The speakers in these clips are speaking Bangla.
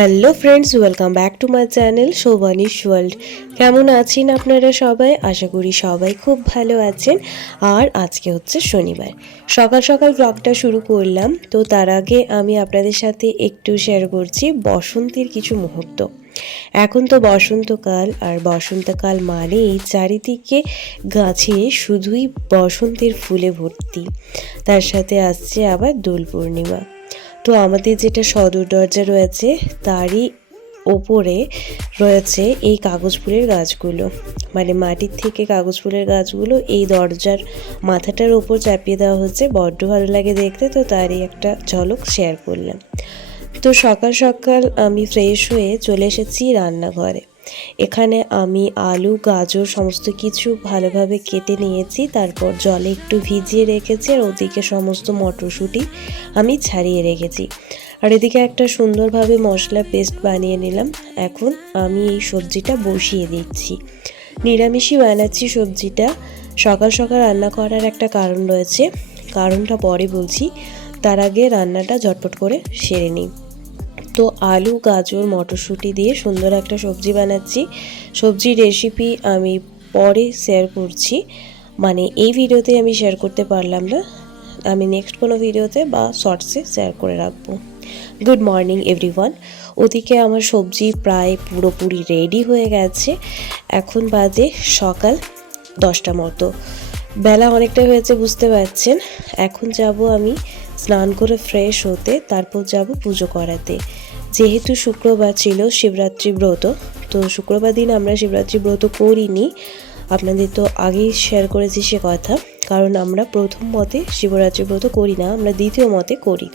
Hello friends, welcome back to my channel Shobhanish world. কেমন আছেন আপনারা সবাই? আশা করি সবাই খুব ভালো আছেন। আর আজকে হচ্ছে শনিবার, সকাল সকাল ব্লগটা শুরু করলাম। তো তার আগে আমি আপনাদের সাথে একটু শেয়ার করছি বসন্তের কিছু মুহূর্ত। এখন তো বসন্তকাল, আর বসন্তকাল মানেই চারিদিকে গাছে শুধুই বসন্তের ফুলে ভর্তি। তার সাথে আসছে আবার দোল পূর্ণিমা। তো আমাদের যেটা সদর দরজা রয়েছে তারই ওপরে রয়েছে এই কাগজ ফুলের গাছগুলো, মানে মাটির থেকে কাগজ ফুলের গাছগুলো এই দরজার মাথাটার ওপর চাপিয়ে দেওয়া হচ্ছে। বড্ড ভালো লাগে দেখতে, তো তারই একটা ঝলক শেয়ার করলাম। তো সকাল সকাল আমি ফ্রেশ হয়ে চলে এসেছি রান্নাঘরে। এখানে আমি আলু, গাজর সমস্ত কিছু ভালোভাবে কেটে নিয়েছি, তারপর জলে একটু ভিজিয়ে রেখেছি, আর ওদিকে সমস্ত মটরশুঁটি আমি ছাড়িয়ে রেখেছি। আর এদিকে একটা সুন্দরভাবে মশলা পেস্ট বানিয়ে নিলাম। এখন আমি এই সবজিটা বসিয়ে দিচ্ছি। নিরামিষই বানাচ্ছি সবজিটা। সকাল সকাল রান্না করার একটা কারণ রয়েছে, কারণটা পরে বলছি। তার আগে রান্নাটা ঝটপট করে সেরে নিই। তো আলু, গাজর, মটরশুঁটি দিয়ে সুন্দর একটা সবজি বানাচ্ছি। সবজির রেসিপি আমি পরে শেয়ার করছি, মানে এই ভিডিওতে আমি শেয়ার করতে পারলাম না, আমি নেক্সট কোনো ভিডিওতে বা শর্টসে শেয়ার করে রাখবো। Good morning everyone. ওদিকে আমার সবজি প্রায় পুরোপুরি রেডি হয়ে গেছে। এখন বাজে সকাল 10টা মতো। বেলা অনেকটা হয়েছে বুঝতে পারছেন। এখন যাব আমি স্নান করে ফ্রেশ হতে, তারপর যাব পুজো করাতে। যেহেতু শুক্রবার ছিল শিবরাত্রি ব্রত, তো শুক্রবার দিন আমরা শিবরাত্রি ব্রত করিনি, আপনাদের তো আগেই শেয়ার করেছি সে কথা। কারণ আমরা প্রথম মতে শিবরাত্রি ব্রত করি না, আমরা দ্বিতীয় মতে করি।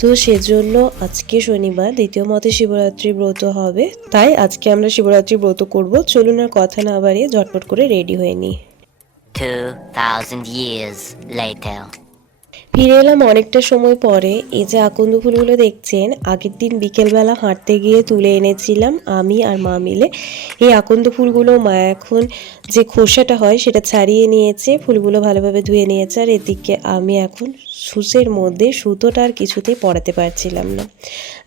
তো সেজন্য আজকে শনিবার, দ্বিতীয় মতে শিবরাত্রি ব্রত হবে, তাই আজকে আমরা শিবরাত্রি ব্রত করব। চলুন আর কথা না বাড়িয়ে ঝটপট করে রেডি হয়ে নিই। 2000 years later. ফিরে এলাম অনেকটা সময় পরে। এই যে আকন্দ ফুলগুলো দেখছেন, আগের দিন বিকেলবেলা হাঁটতে গিয়ে তুলে এনেছিলাম আমি আর মা মিলে। এই আকন্দ ফুলগুলো মা এখন যে খোসাটা হয় সেটা ছাড়িয়ে নিয়েছে, ফুলগুলো ভালোভাবে ধুয়ে নিয়েছে। আর এদিকে আমি এখন সুচের মধ্যে সুতোটা আর কিছুতেই পরাতে পারছিলাম না।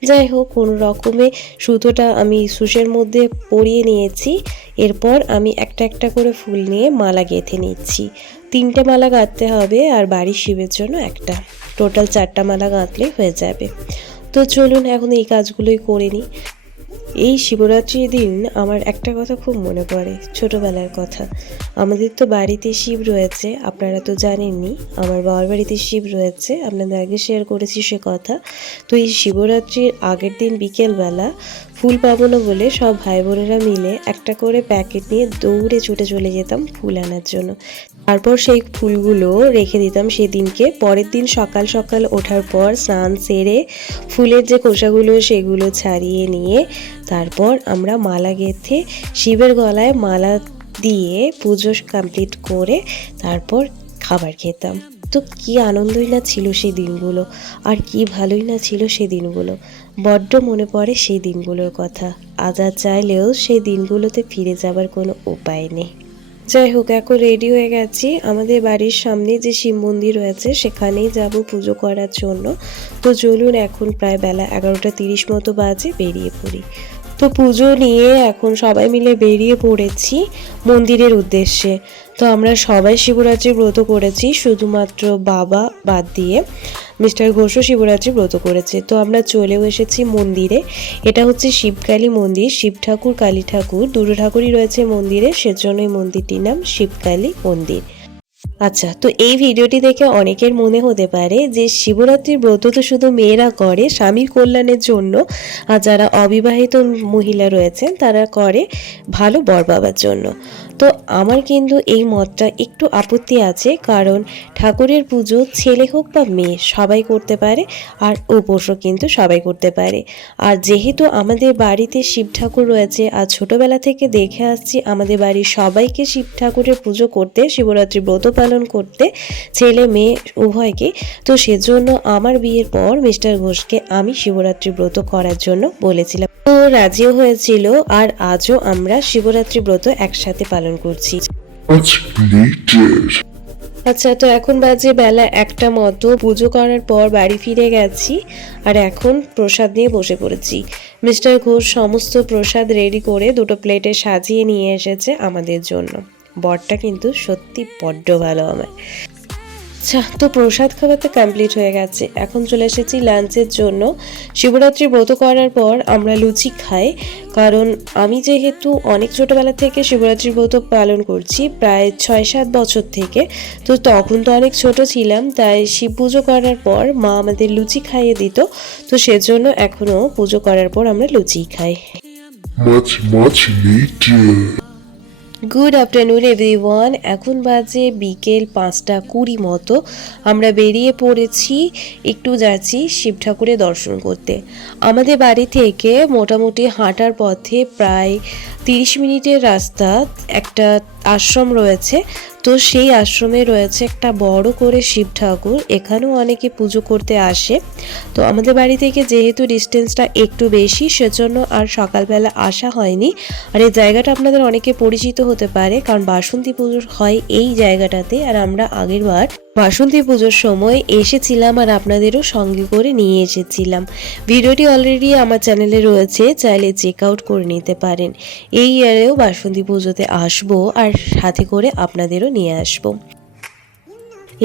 যাই হোক, কোনো রকমে সুতোটা আমি সুচের মধ্যে পরিয়ে নিয়েছি। এরপর আমি একটা একটা করে ফুল নিয়ে মালা গেঁথে নিচ্ছি। 3টে মালা গাঁথতে হবে, আর বাড়ির শিবের জন্য একটা। টোটাল 4টা মালা গাঁথলেই হয়ে যাবে। তো চলুন এখন এই কাজগুলোই করে নিই। এই শিবরাত্রির দিন আমার একটা কথা খুব মনে পড়ে, ছোটোবেলার কথা। আমাদের তো বাড়িতে শিব রয়েছে, আপনারা তো জানেননি। আমার বাবার বাড়িতে শিব রয়েছে, আপনাদের আগে শেয়ার করেছি সে কথা। তো এই শিবরাত্রির আগের দিন বিকেলবেলা ফুল পাবো না বলে সব ভাই বোনেরা মিলে একটা করে প্যাকেট নিয়ে দৌড়ে ছুটে চলে যেতাম ফুল আনার জন্য। তারপর সেই ফুলগুলো রেখে দিতাম সেদিনকে। পরের দিন সকাল সকাল ওঠার পর স্নান সেরে ফুলের যে খোসাগুলো সেগুলো ছাড়িয়ে নিয়ে তারপর আমরা মালা গেঁথে শিবের গলায় মালা দিয়ে পুজো কমপ্লিট করে তারপর খাবার খেতাম। তো কি আনন্দই না ছিল সেই দিনগুলো, আর কি ভালোই না ছিল সেই দিনগুলো। বড্ড মনে পড়ে সেই দিনগুলোর কথা। আজ আর চাইলেও সেই দিনগুলোতে ফিরে যাবার কোনো উপায় নেই। যাই হোক, এখন রেডি হয়ে গেছি। আমাদের বাড়ির সামনে যে শিব মন্দির রয়েছে সেখানেই যাব পুজো করার জন্য। তো চলুন, এখন প্রায় বেলা 11:30 মতো বাজে, বেরিয়ে পড়ি। তো পুজো নিয়ে এখন সবাই মিলে বেরিয়ে পড়েছি মন্দিরের উদ্দেশ্যে। তো আমরা সবাই শিবরাত্রি ব্রত করেছি, শুধুমাত্র বাবা বাদ দিয়ে মিস্টার ঘোষও শিবরাত্রি ব্রত করেছে। তো আমরা চলেও এসেছি মন্দিরে। এটা হচ্ছে শিবকালী মন্দির, শিব ঠাকুর কালী ঠাকুর দুটো ঠাকুরই রয়েছে মন্দিরে, সেজন্য এই মন্দিরটির নাম শিবকালী মন্দির। আচ্ছা, তো এই ভিডিওটি দেখে অনেকের মনে হতে পারে যে শিবরাত্রির ব্রত তো শুধু মেয়েরা করে স্বামীর কল্যাণের জন্য, আর যারা অবিবাহিত মহিলা রয়েছেন তারা করে ভালো বর পাবার জন্য। তো আমার কিন্তু এই মতটা একটু আপত্তি আছে, কারণ ঠাকুরের পুজো ছেলে হোক বা মেয়ে সবাই করতে পারে, আর উপোসও কিন্তু সবাই করতে পারে। আর যেহেতু আমাদের বাড়িতে শিব ঠাকুর রয়েছে, আর ছোটোবেলা থেকে দেখে আসছি আমাদের বাড়ির সবাইকে শিব ঠাকুরের পুজো করতে, শিবরাত্রি ব্রত পালন করতে, ছেলে মেয়ে উভয়কে। তো সেজন্য আমার বিয়ের পর মিস্টার ঘোষকে আমি শিবরাত্রি ব্রত করার জন্য বলেছিলাম, তো রাজিও হয়েছিল। আর আজও আমরা শিবরাত্রি ব্রত একসাথে পালন করছি। আচ্ছা, তো এখন বাজে বেলা 1টা মতো। পুজো করার পর বাড়ি ফিরে গেছি আর এখন প্রসাদ নিয়ে বসে পড়েছি। মিস্টার ঘোষ সমস্ত প্রসাদ রেডি করে দুটো প্লেটে সাজিয়ে নিয়ে এসেছে আমাদের জন্য। বরটা কিন্তু সত্যি বড্ড ভালো আমার। আচ্ছা, তো প্রসাদ খাওয়া তো কমপ্লিট হয়ে গেছে, এখন চলে এসেছি লাঞ্চের জন্য। শিবরাত্রি ব্রত করার পর আমরা লুচি খাই, কারণ আমি যেহেতু অনেক ছোটোবেলা থেকে শিবরাত্রি ব্রত পালন করছি, প্রায় 6-7 বছর থেকে। তো তখন তো অনেক ছোট ছিলাম, তাই শিব পুজো করার পর মা আমাদের লুচি খাইয়ে দিত। তো সেজন্য এখনও পুজো করার পর আমরা লুচি খাই। Much later. Good afternoon everyone. এখন বাজে বিকেল 5টা 20 মতো। আমরা বেরিয়ে পড়েছি, একটু যাচ্ছি শিব ঠাকুরের দর্শন করতে। আমাদের বাড়ি থেকে মোটামুটি হাঁটার পথে প্রায় 30 মিনিটের রাস্তা একটা আশ্রম রয়েছে। তো সেই আশ্রমে রয়েছে একটা বড় করে শিব ঠাকুর, এখানেও অনেকে পুজো করতে আসে। তো আমাদের বাড়ি থেকে যেহেতু ডিস্টেন্সটা একটু বেশি, সেজন্য আর সকালবেলা আসা হয়নি। আর এই জায়গাটা আপনাদের অনেকে পরিচিত হতে পারে, কারণ বাসন্তী পুজো হয় এই জায়গাটাতে। আর আমরা আগেরবার বাসন্তী পুজোর সময় এসেছিলাম আর আপনাদেরও সঙ্গে করে নিয়ে এসেছিলাম। ভিডিওটি অলরেডি আমার চ্যানেলে রয়েছে, চাইলে চেক আউট করে নিতে পারেন। এই ইয়ারেও বাসন্তী পুজোতে আসবো আর সাথে করে আপনাদেরও নিয়ে আসবো।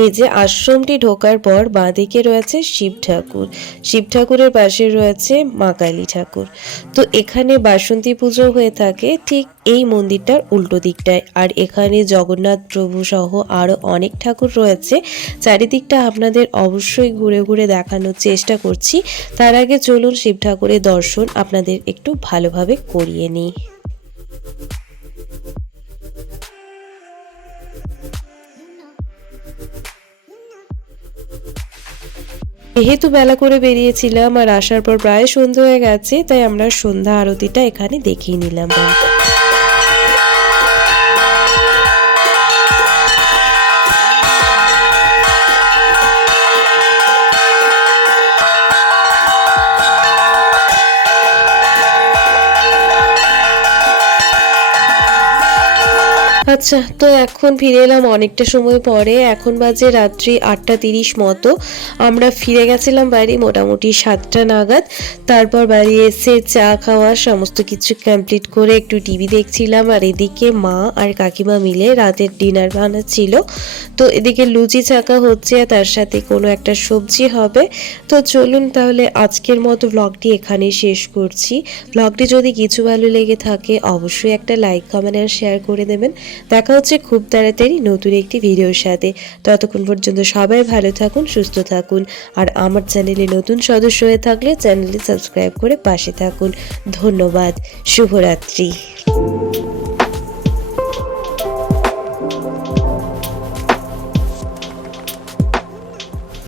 এই যে আশ্রমটি ঢোকার পর বাঁদিকে রয়েছে শিব ঠাকুর, শিব ঠাকুরের পাশে রয়েছে মা কালী ঠাকুর। তো এখানে বাসন্তী পুজো হয়ে থাকে ঠিক এই মন্দিরটার উল্টো দিকটায়। আর এখানে জগন্নাথ প্রভু সহ আরও অনেক ঠাকুর রয়েছে। চারিদিকটা আপনাদের অবশ্যই ঘুরে ঘুরে দেখানোর চেষ্টা করছি। তার আগে চলুন শিব ঠাকুরের দর্শন আপনাদের একটু ভালোভাবে করিয়ে নিই। যেহেতু বেলা করে বেরিয়েছিলাম আর আসার পর প্রায় সন্ধ্যা হয়ে গেছে, তাই আমরা সন্ধ্যা আরতিটা এখানে দেখিয়ে নিলাম। আচ্ছা, তো এখন ফিরে এলাম অনেকটা সময় পরে। এখন বাজে রাত্রি 8টা 30 মতো। আমরা ফিরে গেছিলাম বাড়ি মোটামুটি 7টা নাগাদ। তারপর বাড়ি এসে চা খাওয়া সমস্ত কিছু কমপ্লিট করে একটু টিভি দেখছিলাম। আর এদিকে মা আর কাকিমা মিলে রাতের ডিনার বানাচ্ছিল। তো এদিকে লুচি চাকা হচ্ছে, তার সাথে কোনো একটা সবজি হবে। তো চলুন তাহলে আজকের মতো ব্লগটি এখানেই শেষ করছি। ব্লগটি যদি কিছু ভালো লেগে থাকে অবশ্যই একটা লাইক, কমেন্ট আর শেয়ার করে দেবেন। দেখা হচ্ছে খুব তাড়াতাড়ি নতুন একটি ভিডিওর সাথে। ততক্ষণ পর্যন্ত সবাই ভালো থাকুন, সুস্থ থাকুন। আর আমার চ্যানেলে নতুন সদস্য হয়ে থাকলে চ্যানেলটি সাবস্ক্রাইব করে পাশে থাকুন। ধন্যবাদ। শুভরাত্রি।